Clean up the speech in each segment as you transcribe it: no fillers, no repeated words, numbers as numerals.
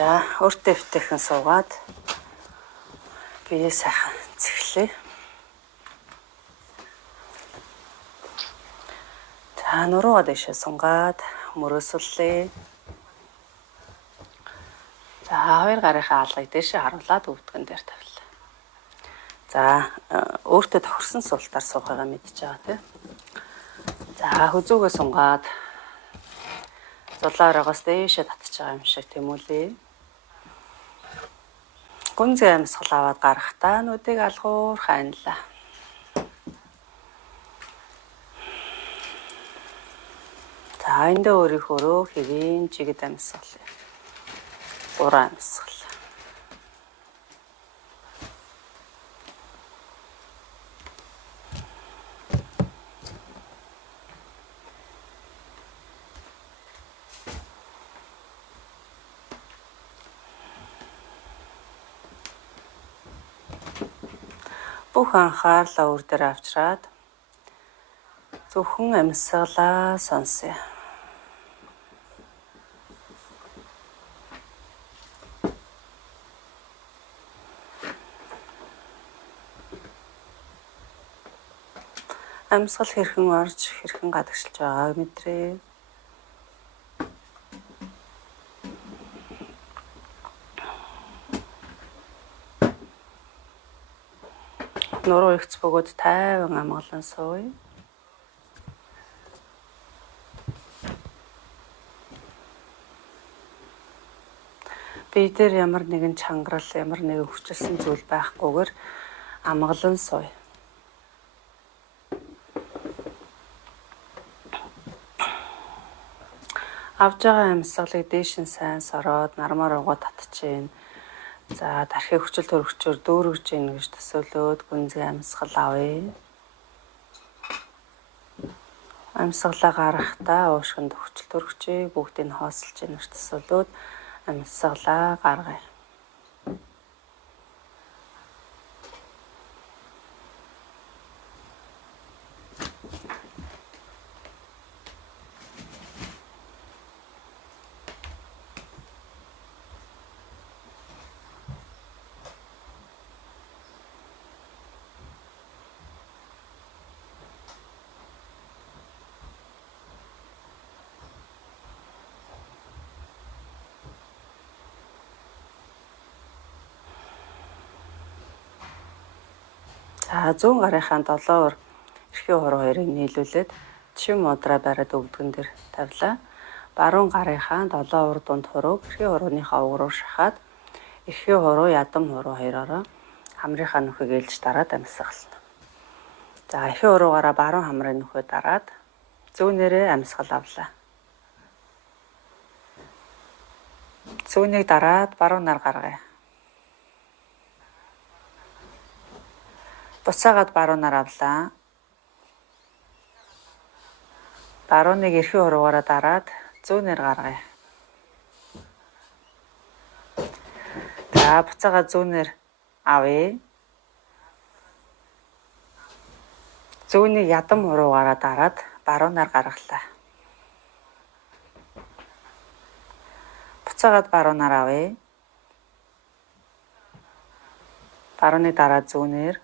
За өөртөө өвтөйхэн суугаад бие сайхан цэглэе. За нуруугаа дэшээ сунгаад мөрөөсөллөө. За хоёр гарынхаа алгыг дэшээ харуулад өвдгөн дээр тавилаа. За өөртөө тохирсон суултаар суухыгаа мэдчихэж байгаа тийм. За хүзүүгээ сунгаад зулаа ороогоос дэшээ татчих байгаа юм шиг тэмүүлээ. Гүнзгий амьсгал аваад гарахтаа нүдийг алгуур ханилаа. За энд өөрийнхөө хэвийн чигд амьсгал. Уран амьсгал. Бүх анхаарлаа өөр дээр авчраад зөвхөн амьсгалаа сонсъё. Амьсгал хэрхэн орж хэрхэн гадагшилж байгааг мэдрээ. Нуруу ихц бөгөөд тайван амгалан сууя. Бие дээр ямар нэгэн чангарал, ямар нэгэн хүчилсэн зүйл байхгүйгээр амгалан сууя. Авж байгаа амьсгалыг дээш нь сайн сороод нармаар угаа татчихээн. За дархийг хүчил төрөгчөөр дүүргэж ийн гэж төсөөлөөд гүнзгий амьсгал авъя. Амьсгалаа гаргахтаа уушгинд хүчил төрөгчийг бүгдийг хоосолж ийн гэж төсөөлөөд амьсгалаа гаргая. За зүүн гарынхаа 7 ор эрхийн хуруу хоёрыг нийлүүлээд чин мудраа бариад өвдгөн дээр тавилаа. Баруун гарынхаа 7 ор дунд хурууг эрхийн хурууныхаа уг руу шахаад эрхийн хуруу ядам хуруу хоёроо хамрынхаа нүхийг ээлж дараад амьсгална. За эрхийн хуруугаараа баруун хамрын нүхээ дараад зүүнээрээ амьсгал авлаа. Зүүнийг дараад баруунаар гаргая. Буцаагаад баруунаар авлаа. Барууныг эрхийн хуруугаараа дараад зүүнээр гаргая. За буцаагаад зүүнээр авъя. Зүүнийг ядам хуруугаараа дараад баруунаар гаргалаа. Буцаагаад баруунаар авъя. Барууныг дараад зүүнээр.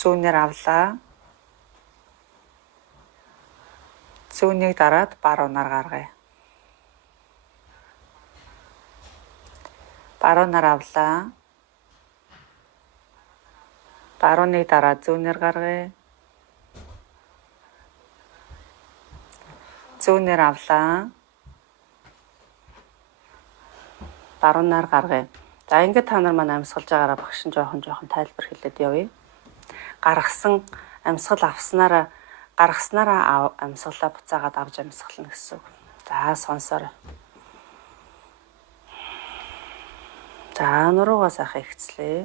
Зүүнээр авлаа. Зүүнийг дараад баруунаар гаргая. Баруунаар авлаа. Барууныг дараад зүүнээр гаргая. Зүүнээр авлаа. Баруунаар гаргая. За ингээд та нар маань амьсгалж байгаараа багш нь жоохон тайлбар хэлээд явъя. Гаргасан амьсгал авснараа амьсгалаа буцаагаад авч амьсгална гэсэн үг. За сонсоорой. За нуруугаа сайхан ихцлээ.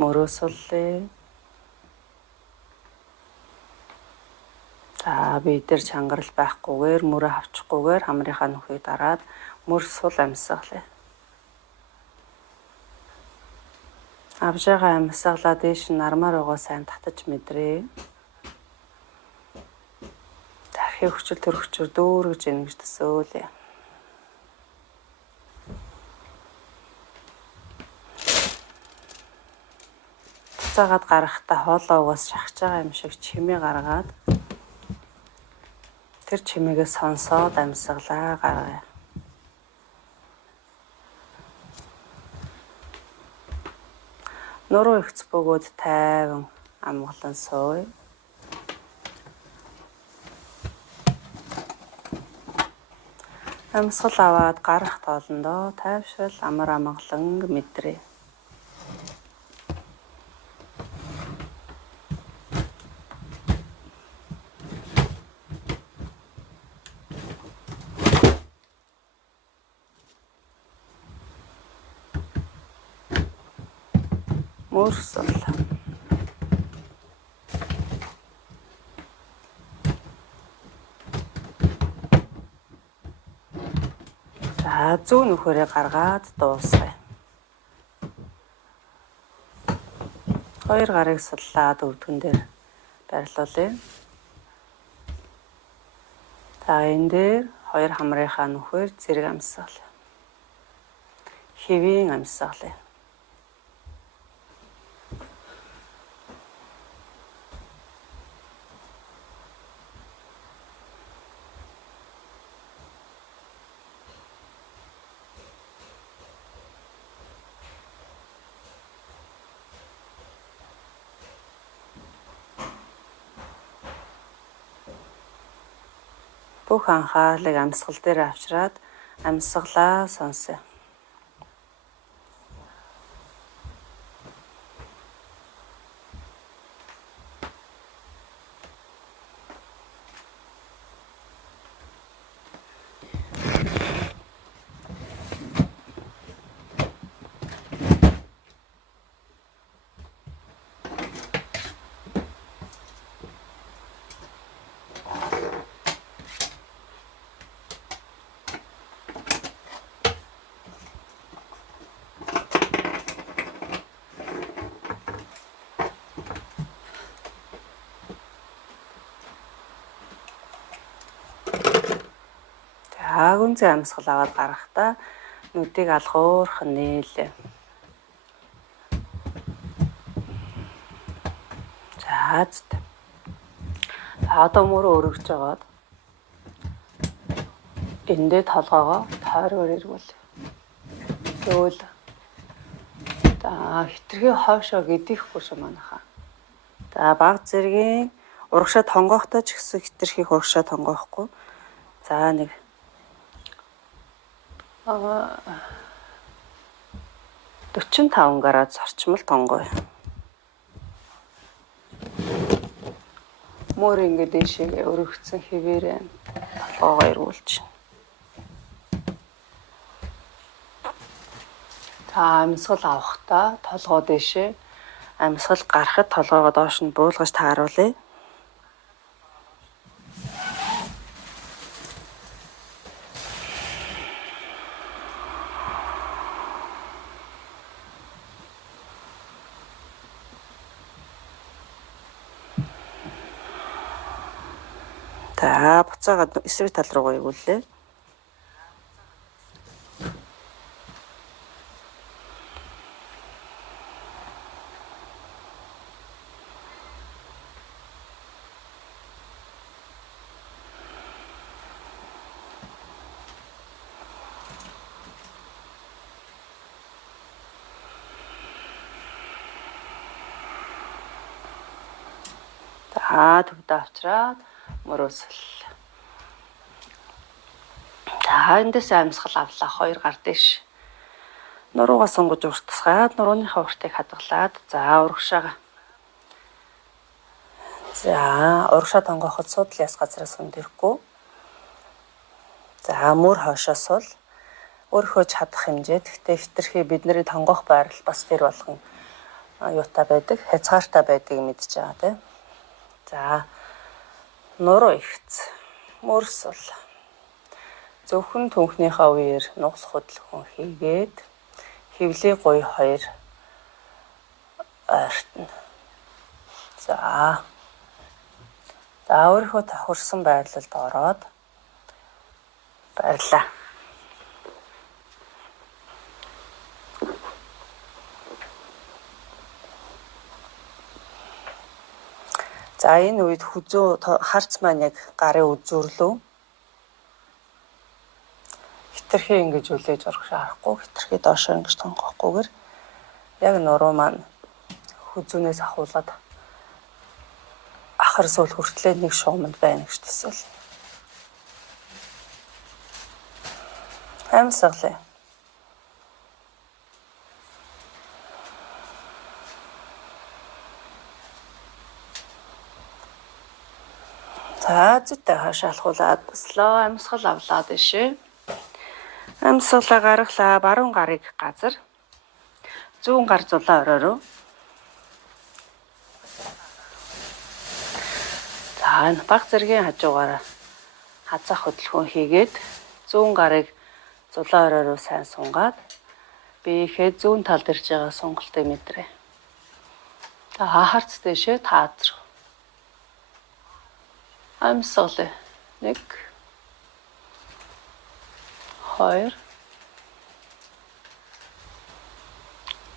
Мөрөөсөллөө. За бие дээр чангарал байхгүйгээр мөрөө авчихгүйгээр хамрынхаа нүхийг дараад мөр сул амьсгалъя. Авж байгаа амьсгалаа дээш нь нармаар угаа сайн татаж мэдрээ. архи хүчил төр хүчээр дүүргэж ийн гэж төсөөлье. Буцаагаад гарахдаа хоолоо угаас шахаж байгаа юм шиг чимээ гаргаад тэр чимээгээ сонсоод амьсгалаа гаргая. Нуруу ихц бөгөөд тайван амгалан сууя. Амьсгал аваад гарах тоолондоо тайвшрал амар амгалан мэдрээ. Мөрсөл. За зүүн нүхээрээ гаргаад дуусгая. Хоёр гарыг суллаад өвдгөн дээр байрлуулъя. За энэ дээр хоёр хамрынхаа нүхээр зэрэг амьсгалъя. Хэвийн амьсгалъя. Бүх анхаарлыг амьсгал дээр авчраад амьсгалаа сонсъё. Гүнзгий амьсгал аваад гарахдаа нүдийг алхуурхан нийлээ. За одоо мөрөө өргөж жагаад эндээ толгоогоо тойроор эргүүл. Тэгвэл хитрхи хойшоо гэдэхгүй шүү манайхаа. За баг зэргийн урагшаа тонгоохтой ч гэсэн хитрхи урагшаа тонгоохгүй. За нэг 45 градус орчмол тонгоё. Мөр ингээд дэшегээ өргөцсөн хэвээрээ толгоогоо эргүүлж. За амьсгал авахдаа толгоо дэшээ, амьсгал гарахад толгоогоо доош нь буулгаж тааруулъя. За буцаагаад эсрэг тал руугаа эргүүллээ. Төвдөө авчраад мөрөөсөл. За эндээс амьсгал авлаа. 2 гар дэш. Нуруугаа сунгаж уртсгаад нурууныхаа уртыг хадгалаад урагшаага. За урагшаа тонгооход судал яс газраас хүндэрэхгүй. За мөр хойшоо сул. Өөрийнхөө чадах хэмжээд гэхдээ хитрхи бидний тонгоох байрал бас тэр болгон юутай байдаг, хязгаартай байдгийг мэдж байгаа тийм. За нуруу ихц, мөрсөл. Зөвхөн түнхнийхээ үеэр нуглах хөдөлгөөн хийгээд хөвлийн гуй 2 ойртно. За За өөрийнхөө тохирсон байрлалд ороод баярлалаа. За энэ үед хүзүү харц маань яг гарын үзүүрлөө. Хитрхи ингэж үлээж орох шаарахгүй, хитрхи доошоо ингэж тонгохгүйгээр яг нуруу маань хүзүүнээс ахуулаад ахар суул хүртлээр нэг шугамд байна гэж төсөөл. Амьсгалаа. За зүйтэй хашаалхуулаад слоо амьсгал авлаад ишээ. Амьсгалаа гаргалаа, баруун гарыг газар. Зүүн гар зулаа оройроо. За энэ баг зэргийн хажуугаараа хазаах хөдөлгөөн хийгээд зүүн гарыг зулаа оройроо сайн сунгаад биеийнхээ зүүн талд ирж байгаа сонголтыг мэдрээ. За харц дэшээ таазар. Амьсгалаа. 1 2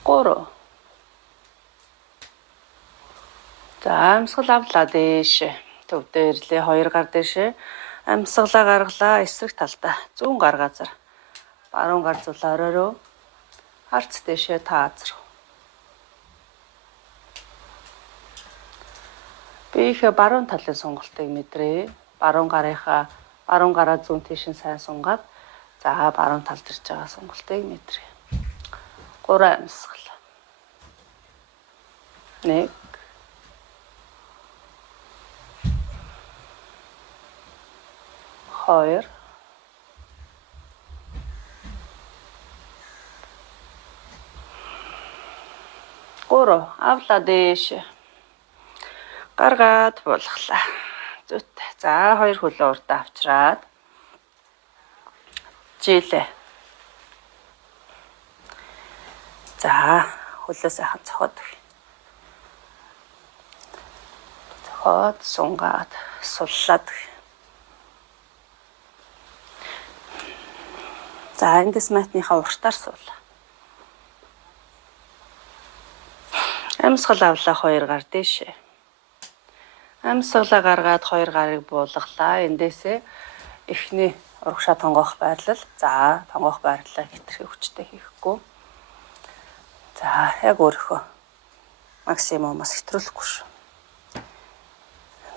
3. За амьсгал авлаа дээш. Төвдөө ирлээ 2 гар дээшээ. Амьсгалаа гаргалаа эсрэг талдаа. Зүүн гар газар. Баруун гар зулаа оройроо. Харц дээшээ таазар. Биеийнхээ баруун талын сонголтыг мэдрээ. Баруун гараа зүүн тийш нь сайн сунгаад за баруун талд ирж байгаа сонголтыг мэдрээ. 3 амьсгал. 1 2 3. Авлаа дээш. Гаргаад булглаа. Зүйтэй. За 2 хөлөө уртаа авчраад жилээ. За хөлөө сайхан цохоод. Цохоод сунгаад суллаад. За эндээс матныхаа уртаар суул. Амьсгал авлаа 2 гар дээшээ. Амьсгалаа гаргаад 2 гарыг буулгалаа. Эндээсээ эхний урагшаа тонгоох байрлал. За тонгоох байрлалаа хитрхи хүчтэй хийхгүй. За яг өөрийнхөө максимумаас хэтрүүлэхгүй шүү.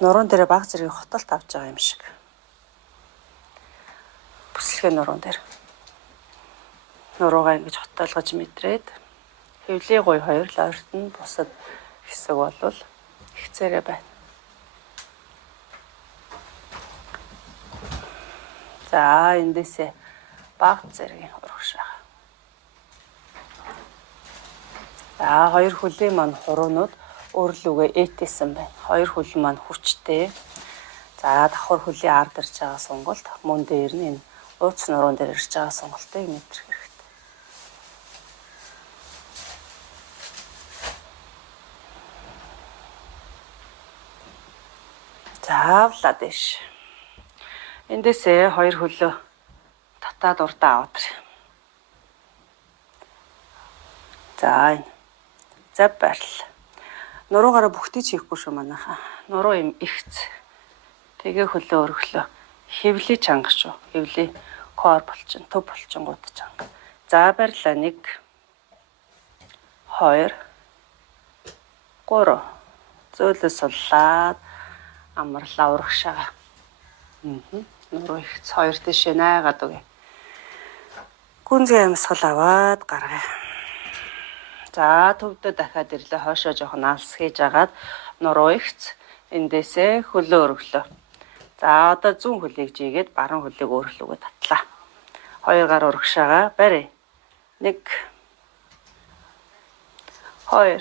Нуруунд дээр баг зэргийн хотолт авч байгаа юм шиг. Бүслэхээ нуруунд дээр. Нуруугаа ингэж хотоолгож мэдрээд хэвлийн гуй 2 л ойртон бусад хэсэг болвол ихцээрээ байна. За эндээсээ баг зэргийн урагшаа. За 2 хөлийн маань хуруунууд өөрлөгөө ээтэйсэн байна. 2 хөл маань хүчтэй. За давхар хөлийн ард ирж байгаа сонголт мөн дээр нь энэ ууц нуруунд дээр ирж байгаа сонголтыг мэдрэх хэрэгтэй. Заавлаа дэш. Эндээсээ 2 хөлөө татаад урдаа аваад. За энэ зав байрлал. Нуруугаараа бүгтийг хийхгүй шүү манайхаа. Нуруу юм ихц. Тэгээ хөлөө өргөлөө. Хэвлий чанга шүү. Хэвлий кор болчин, төв болчингууд чанга. За барьлаа 1 2 3. Зөөлөө суллаад амарлаа урагшаа. Нуруу их 2 дэшээ найгаад үгүй. Гүнзгий амьсгал аваад гаргая. За төвдөө дахиад ирлээ хойшоо жоохон алс хийж агаад нуруу ихц. Эндээсээ хөлөө өргөлөө. За одоо зүүн хөлийг жигээд баруун хөлийг өөрчлөгөө татлаа. 2 гар урагшаага барь. 1 2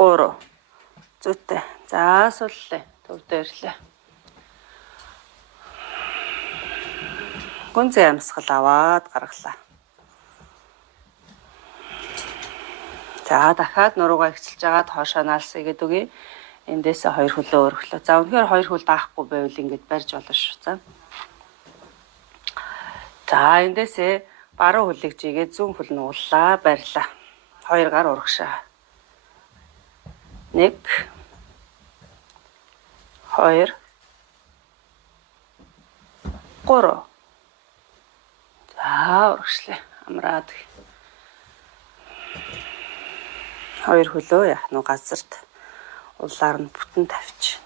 3. Зүйтэй. За суллаа. Төвдөө ирлээ. Гүнзгий амьсгал аваад гаргалаа. За дахиад нуруугаа ихцэлж агаад хоошоо наалсаа гэдэг үгүй. Эндээсээ 2 хөлөө өргөлөө. За үнэхээр 2 хөл даахгүй байвал ингэж барьж болно шүү. За эндээсээ баруун хөлийг жигээд зүүн хөл нь ууллаа, барьлаа. 2 гар урагшаа. 1 2 3. За урагшлаа. Амраад. 2 хөлөө яах нь газарт улаар нь бүтэн тавьчих.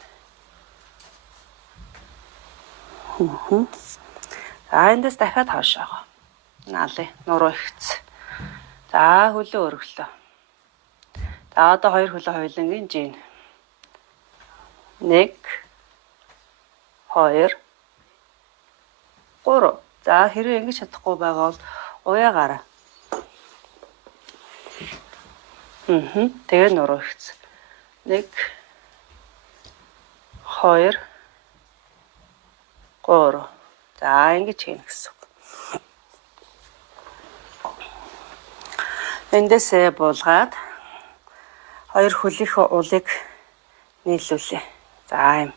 За эндээс дахиад хаашаа. Наалын нуруу ихц. За хөлөө өргөлөө. За одоо 2 хөлөө хоёулангийн жин. 1 2 3. За хэрвээ ингэж чадахгүй байгаа бол уяагаараа. Тэгээ нуруу ихц. 1 2 3. За ингэж хийнэ гэсэн үг. Эндээсээ буулгаад 2 хөлийнхөө улыг нийлүүлээ. За юм.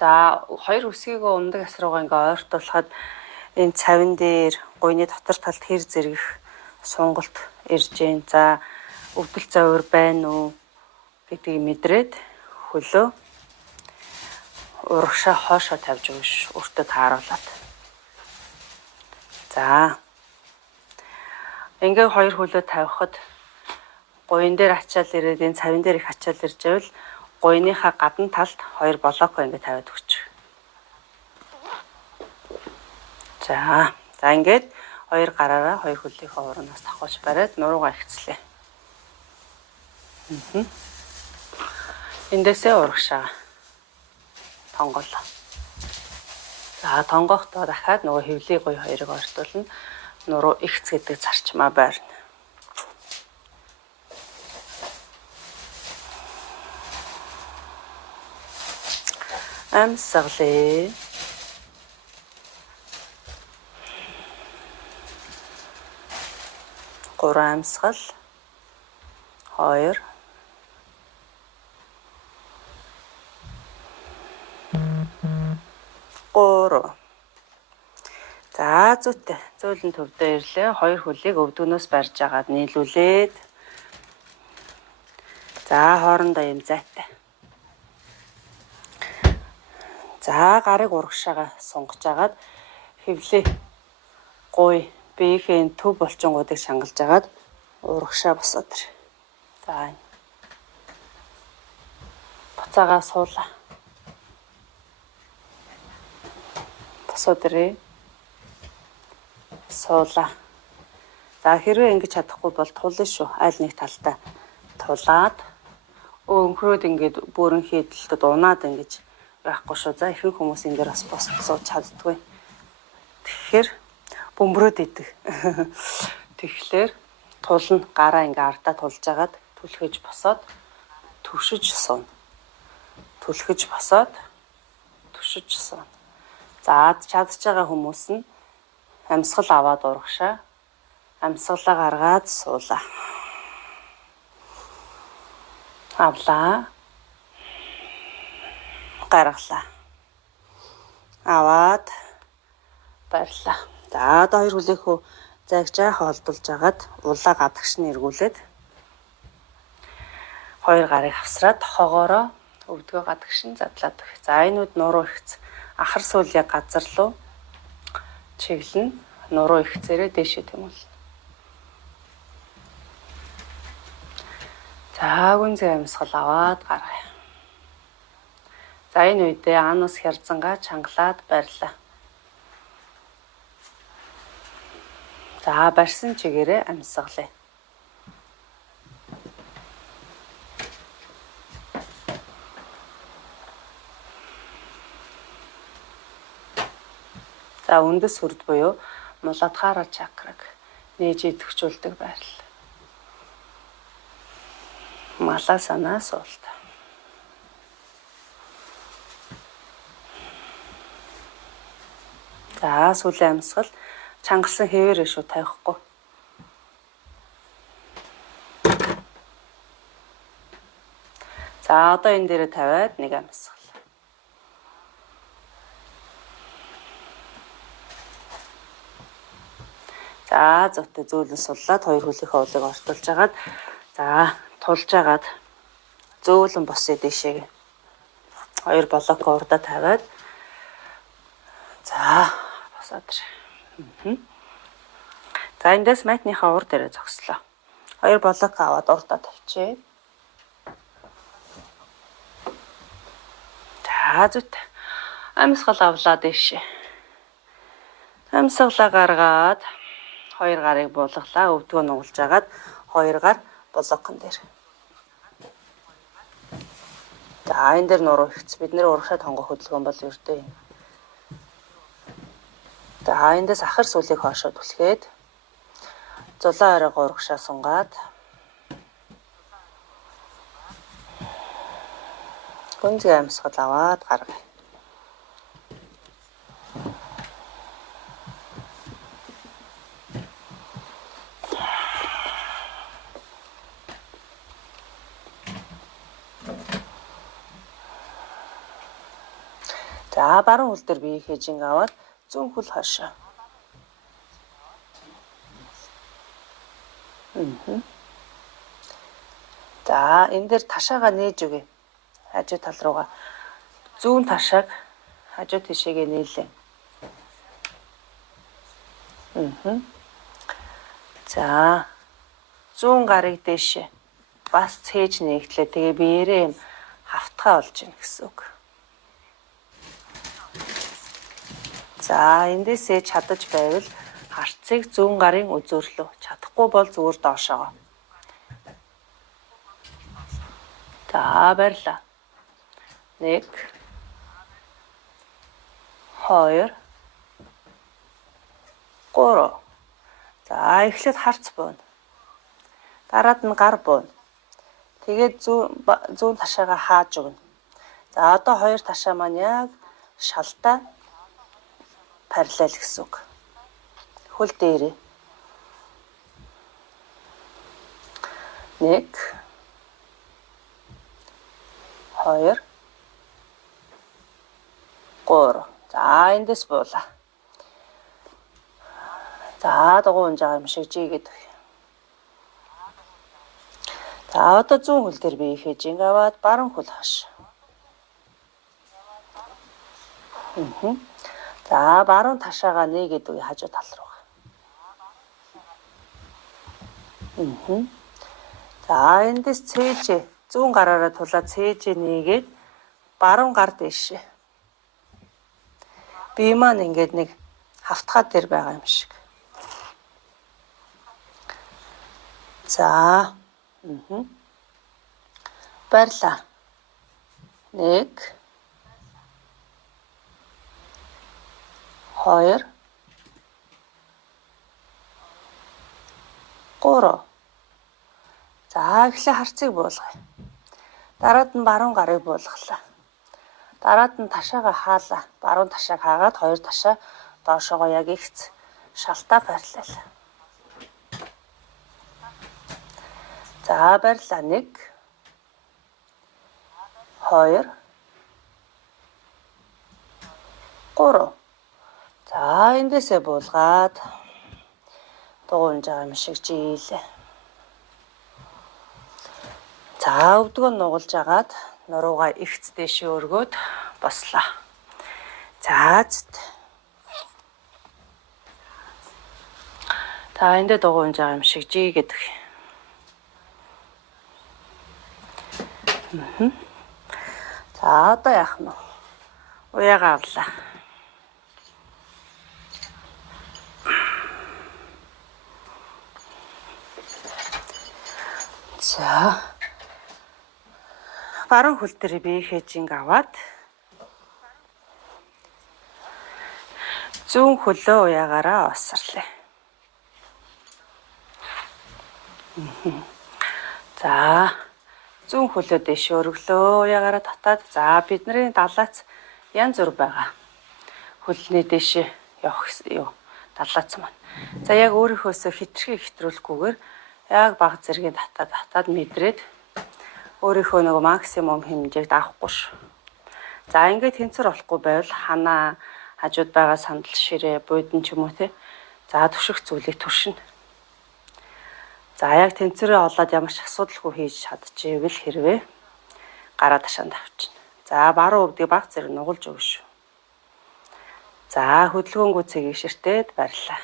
За 2 үсгийгөө ундаг ас руугаа ингээ ойртуулахад энэ цавин дээр гуйны дотор талд хэр зэрэг сонголт ирж гин. За өвдөл завар байна уу гэдгийг мэдрээд хөлөө урагшаа хоошоо тавьж өгш өөртөө тааруулаад. За ингээ 2 хөлөө тавихад гуйн дээр ачаал ирээд энэ цавин дээр их ачаал ирж байвал гуйныхаа гадна талд 2 блокоо ингээ тавиад өгч. За ингээд 2 гараараа 2 хөлийнхөө уурнаас давхуулж бариад нуруугаа ихцлээ. Эндээсээ урагшаа тонголоо. За тонгохдоо дахиад нөгөө хөвлийн гуй 2-ыг ойртуулна. Нуруу ихц гэдэг зарчмаа байрна. Амьсгалээ. Гурван амьсгал. 2 3. За зүйтэй. Зөөлөн төвдөө ирлээ. 2 хөлийг өвдгөнөөс барьж агаад нийлүүлээд. За хоорондоо юм зайтай. За гарыг урагшаага сунгаж агаад хөвлөө гуй биеийн төв болчингуудыг шангалж агаад урагшаа босоод ир. За буцаагаа суулаа. Босоод ирээ. Суулаа. За хэрвээ ингэж чадахгүй бол тулна шүү. Аль нэг талдаа тулаад өнхрөөд ингээд бүрэн хийдэлтэд унаад ингэж байхгүй шүү. За ихэнх хүмүүс ингээд бас босч сууж чаддгүй. Тэгэхээр бөмбөрөөд идэг. Тэгэхээр тулна гараа ингээ ардаа тулж агаад түлхэж босоод түшиж сууна. Түлхэж босоод түшиж сууна. За чадж байгаа хүмүүс нь амьсгал аваад урагшаа амьсгалаа гаргаад суулаа. Авлаа. Гаргалаа. Аваад барьлаа. За одоо 2 хөлийнхөө зайг жаахан холдуулж агаад улаа гадагш нь эргүүлээд 2 гарыг авсраад хогоороо өвдгөө гадагш нь задлаад өгөх. За энүүд нуруу ихц. Ахар сүүл яг газар руу чиглэн нуруу ихцээрээ дээшээ тэмүүлнэ. За гүнзгий амьсгал аваад гаргая. За энэ үедээ анус хязангаа чангалаад барьлаа. За барьсан чигээрээ амьсгалаа. За үндэс хүрд буюу Муладхара чакраг нээж идэвхжүүлдэг байрал. Мала санаа суулт. За сүүлийн амьсгал чангалсан хэвээрээ шүү тавихгүй. За одоо энэ дээрээ тавиад нэг амьсгал. За зөвхөн зөөлөн суллаад хоёр хөлийнхөө улыг ортуулж агаад за тулж агаад зөөлөн босъё дэшээ. Хоёр блок урдаа тавиад за босоод ир. За эндээс матныхаа ур дээрээ зогслоо. Хоёр блок аваад урдаа тавьчихъя. За зүт амьсгал авлаа дэшээ. Амьсгалаа гаргаад хоёр гарыг буулгалаа. Өвдгөө нугалж агаад хоёр гар блокон дээр. За энэ дээр нуруу ихц. Бид нэр урагшаа тонгох хөдөлгөөн бол ердөө юм. За эндээс ахар сүлийг хоошоо түлхээд зулаа арай урагшаа сунгаад гүнзгий амьсгал аваад гаргая. За баруун хөл дээр бие хээжинг аваад зүүн хөл хошоо. За энэ дээр ташаагаа нээж өгье. Хажуу тал руугаа зүүн ташааг хажуу тишээгээ нийлээ. За зүүн гарыг дээшээ бас цээж нээгтлээ. Тэгээ биеэрээ юм хавтгай болж ийн гэсэн үг. За эндээсээ чадаж байвал харцыг зүүн гарын үзүүрлөө. Чадахгүй бол зүгээр доошоо. За баярлаа. 1 2 3. За эхлээд харц бууна. Дараад нь гар бууна. Тэгээд зүүн ташаага хааж өгнө. За одоо хоёр ташаа маань яг шалтаа параллел гэсэн үг. Хөл дээрээ. 1 2 3. За эндээс буулаа. За дугуй унж байгаа юм шиг жигээд. За одоо зүүн хөл дээр бие хээжинг аваад баруун хөл хаш. За баруун ташаагаа нээгээд үе хажуу тал руу. За эндээс цээжээ зүүн гараараа тулаад цээжээ нээгээд баруун гар дэшээ. Бие маань ингээд нэг хавтгай дээр байгаа юм шиг. За. Баярлаа. 1 2 3. За эхлээ харцыг буулгая. Дараад нь баруун гарыг буулгалаа. Дараад нь ташаагаа хаалаа. Баруун ташааг хаагаад хоёр ташаа доошоогоо яг ихц шалтаа параллел. За баярлаа. 1 2 3. За эндээсээ буулгаад дугуйж байгаа юм шиг жийлээ. За өвдгөө нугалж агаад нуруугаа ихц дэшээ өргөөд бослоо. За зүт. Та эндээ дугуйж байгаа юм шиг жигээд. За одоо яах нь вэ? Уяагаа авлаа. За баруун хөл дээр бие хээжинг аваад зүүн хөлөө уяагаараа осрлаа. За зүүн хөлөө дэш өргөлөө уяагаараа татаад за бидний далаац янз бүр байгаа. Хөлний дэш явах далаац маань. За яг өөрийнхөөсөө хитрхи хитрүүлэхгүйгээр яг баг зэргийн татаад мэдрээд өөрийнхөө нөгөө максимум хэмжээгт авахгүй шүү. За ингээд тэнцэр болохгүй байвал ханаа хажууд байгаа сандал ширээ буудан ч юм уу те. За түших зүйлийг түшинэ. За яг тэнцвэрээ олоод ямар ч асуудалгүй хийж чадчихвэл хэрвээ гараа ташаанд авчна. За баруун өвдгийг баг зэрэг нугалж өгнө шүү. За хөдөлгөөнгүү цэгийг ширтээд барьлаа.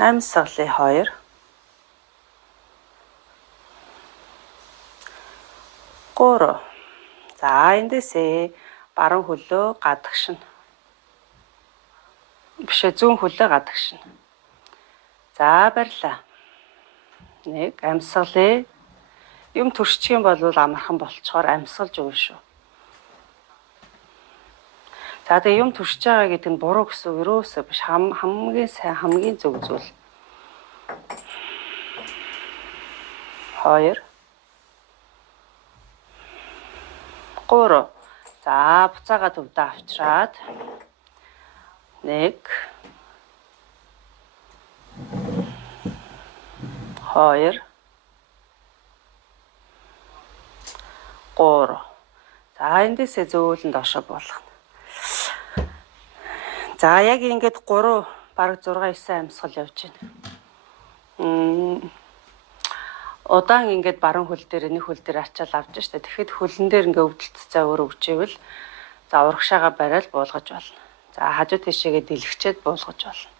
Амьсгалын 2. Гурав. За эндээсээ баруун хөлөө гадагшина. Бишээ зүүн хөлөө гадагшина. За барьлаа. 1 амьсгалын юм төрчих юм бол амархан болцохоор амьсгалж өгнө шүү. За тэгээ юм төрж байгаа гэдэг нь буруу гэсэн үг ерөөсөө биш. Хамгийн сайн хамгийн зөв зүйл. 2 3. За буцаага төвдөө авчраад 1 2 3. За эндээсээ зөөлөн доошоо болгоно. За яг ингээд 3 бараг 6 9 амьсгал явж байна. Удаан ингээд баруун хөл дээр нэг хөл дээр ачаал авч штэ. Тэгэхэд хөлн дээр ингээд өвдөлтцээ өөр өгчээвэл за урагшаага барайл буулгаж болно. За хажуу тишээгээ дэлгчээд буулгаж болно.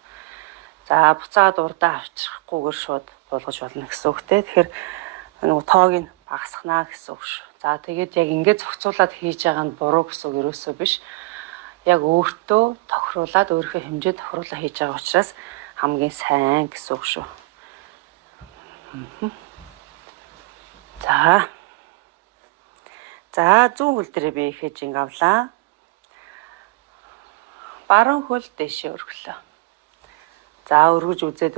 За буцаад урдаа авчрахгүйгээр шууд буулгаж болно гэсэн үгтэй. Тэгэхээр нөгөө тоог нь багасгахнаа гэсэн үг шүү. За тэгээд яг ингээд зохицуулаад хийж байгаа нь буруу гэсэн үг ерөөсөө биш. Яг өөртөө тохируулаад өөрийнхөө хэмжээнд тохируулаад хийж байгаа учраас хамгийн сайн гэсэн үг шүү. За зүүн хөл дээрээ би ихэж авлаа. Баруун хөл дэшээ өргөлөө. За өргөж үзээд